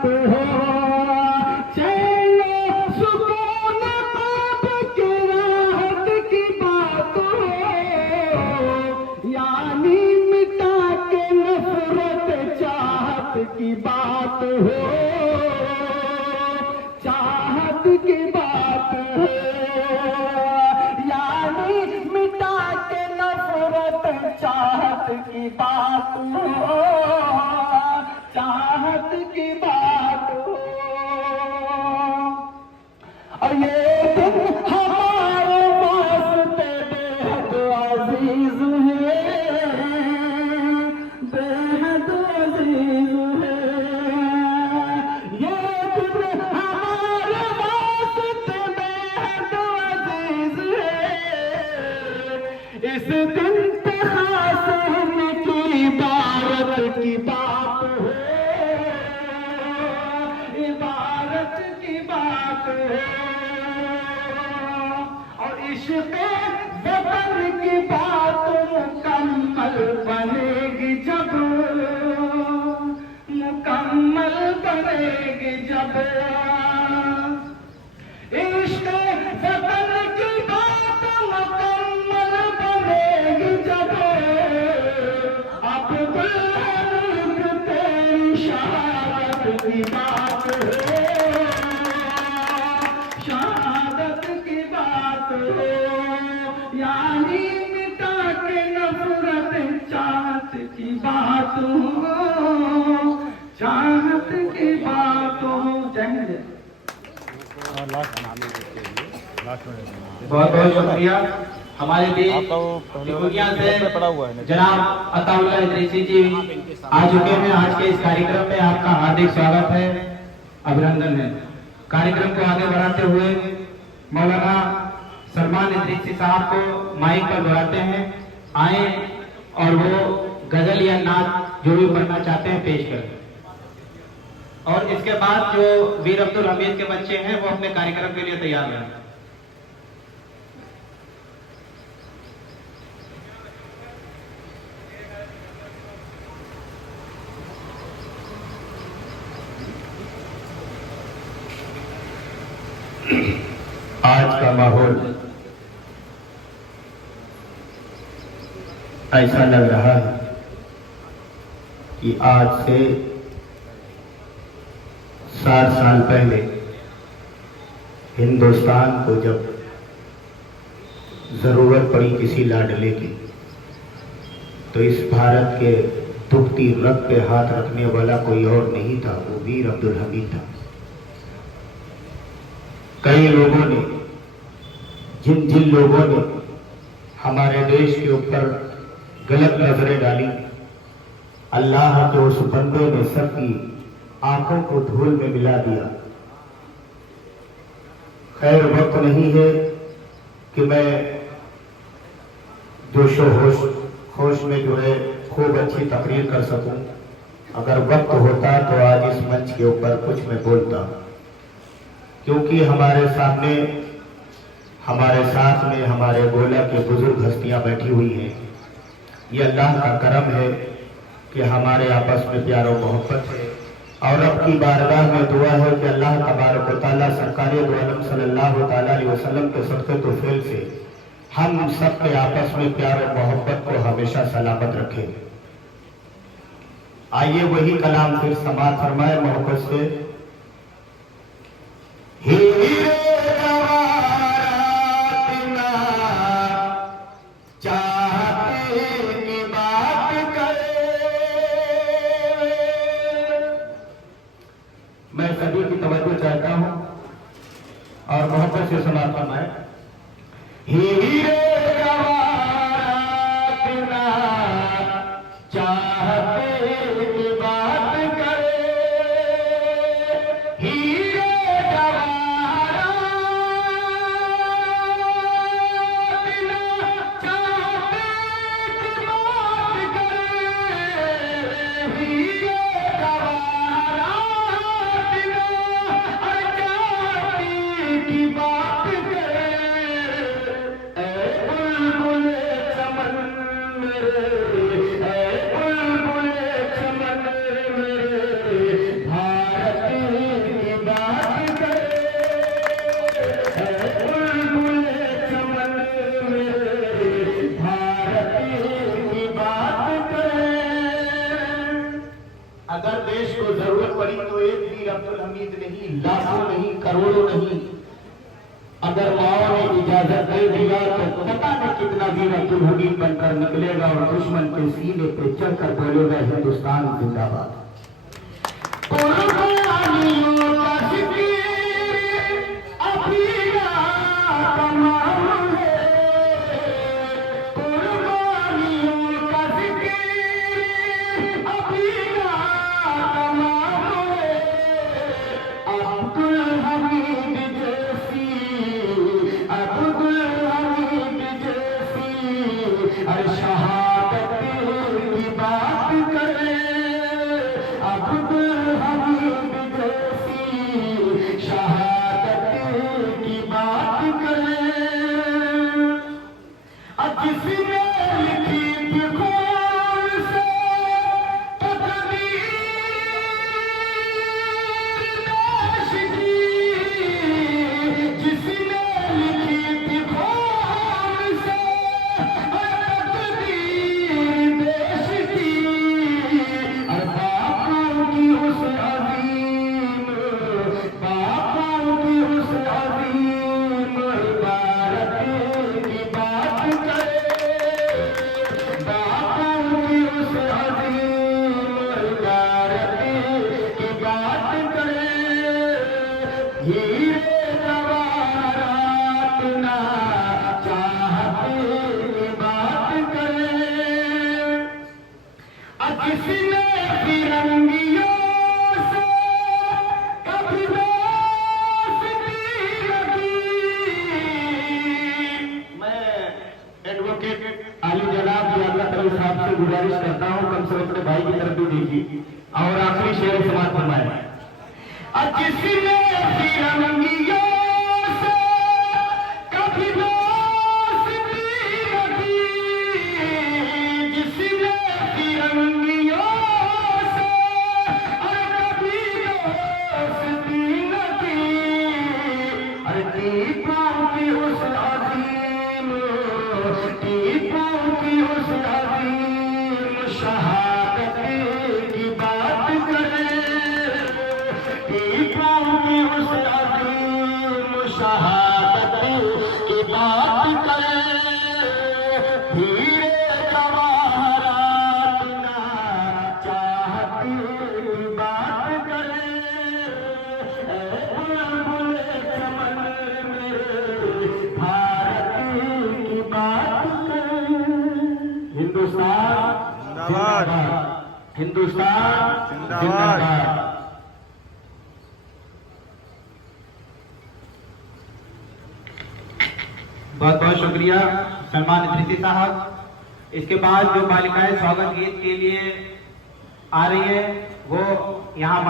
बात हो, चैनो सुकून ख्वाब की राहत की बात हो, यानी मिटा के नफरत चाहत की बात हो, चाहत की बात हो, यानी मिटा के नफरत चाहत की बात हो, चाहत की बात हो। और ये दिन हमारे वास्ते बेहद अजीज है, बेहद अजीज है। ये दिन हमारे वास्ते बेहद अजीज है। इस दिन पे खास की इबारत की बात है, इबारत की बात है। और इश्क़ वतन की बात मुकम्मल बनेगी जब, मुकम्मल बनेगी जब। इश्क़ वतन की बात मुकम्मल बनेगी जब, अब बुलंद तेरी शहादत की बात है, शहादत की बात हो, यानी मिटा के नफरत चाहत की बात हो, चाहत की बात हो। जय हिंद। बहुत बहुत शुक्रिया। हमारे बीच दुनिया से जनाब अताउल्लाह इदरीसी जी आ चुके हैं। आज के इस कार्यक्रम में आपका हार्दिक स्वागत है, अभिनंदन है। कार्यक्रम को आगे बढ़ाते हुए मौलाना सलमान इदरीसी साहब को माइक पर बुलाते हैं, आए और वो गजल या नात जो भी पढ़ना चाहते हैं पेश करें। और इसके बाद जो वीर अब्दुल हमीद के बच्चे हैं वो अपने कार्यक्रम के लिए तैयार हैं। आज का माहौल ऐसा लग रहा है कि आज से 60 साल पहले हिंदुस्तान को जब जरूरत पड़ी किसी लाडले की, तो इस भारत के दुखती रग पे हाथ रखने वाला कोई और नहीं था, वो वीर अब्दुल हमीद था। कई लोगों ने, जिन जिन लोगों ने हमारे देश के ऊपर गलत नजरें डाली, अल्लाह के उस बंदे ने सबकी आंखों को धूल में मिला दिया। खैर वक्त नहीं है कि मैं जोशो होश में जो है खूब अच्छी तकरीर कर सकूं। अगर वक्त होता तो आज इस मंच के ऊपर कुछ मैं बोलता, क्योंकि हमारे सामने, हमारे साथ में हमारे गोला के बुजुर्ग हस्तियां बैठी हुई हैं। ये अल्लाह का करम है कि हमारे आपस में प्यार और मोहब्बत है। और अब की बारगाह में दुआ है कि अल्लाह तबारक व तआला सरकार दो आलम सल्लल्लाहु तआला अलैहि वसल्लम के सदक़े तो फेल से हम सब के आपस में प्यार और मोहब्बत को हमेशा सलामत रखे। आइए वही कलाम फिर समाअत फरमाए मोहब्बत से। मैं सभी की तवज्जो चाहता हूं और मोहब्बत से समाअत फरमाए। हीरे गवारा चाहते की बात करे, हीरे गवारा चाहते की बात करे, हीरे गवारा की बात करे। देश को जरूरत पड़ी तो एक वीर अब्दुल हमीद नहीं, लाखों नहीं, करोड़ों नहीं, अगर माओ ने इजाजत दे दिया तो पता नहीं कितना वीर अब्दुल हमीद बनकर निकलेगा और दुश्मन के सीने पे चढ़कर बोलेगा हिंदुस्तान जिंदाबाद। गुजारिश करता हूँ कम से कम अपने भाई की तरफ भी देखिए और आखिरी शेर समाप्त फरमाए। जिसने फिरंगियों से कभी दोस्ती न की, जिसने फिरंगियों से कभी दोस्ती न की, अरे टीपू की उस अजीम, टीपू की उस अजीम शहादत की बात करें, टीपू की उस अजीम शहादत की बात करें, हीरे जवाहरात ना चाहती की बात करें, बुलबुल चमन मेरे भारत की बात करें। हिंदुस्तान जिंदाबाद, हिंदुस्तान जिंदाबाद। बहुत बहुत शुक्रिया सम्मानित ऋषि साहब। इसके बाद जो बालिकाएं स्वागत गीत के लिए आ रही है वो यहाँ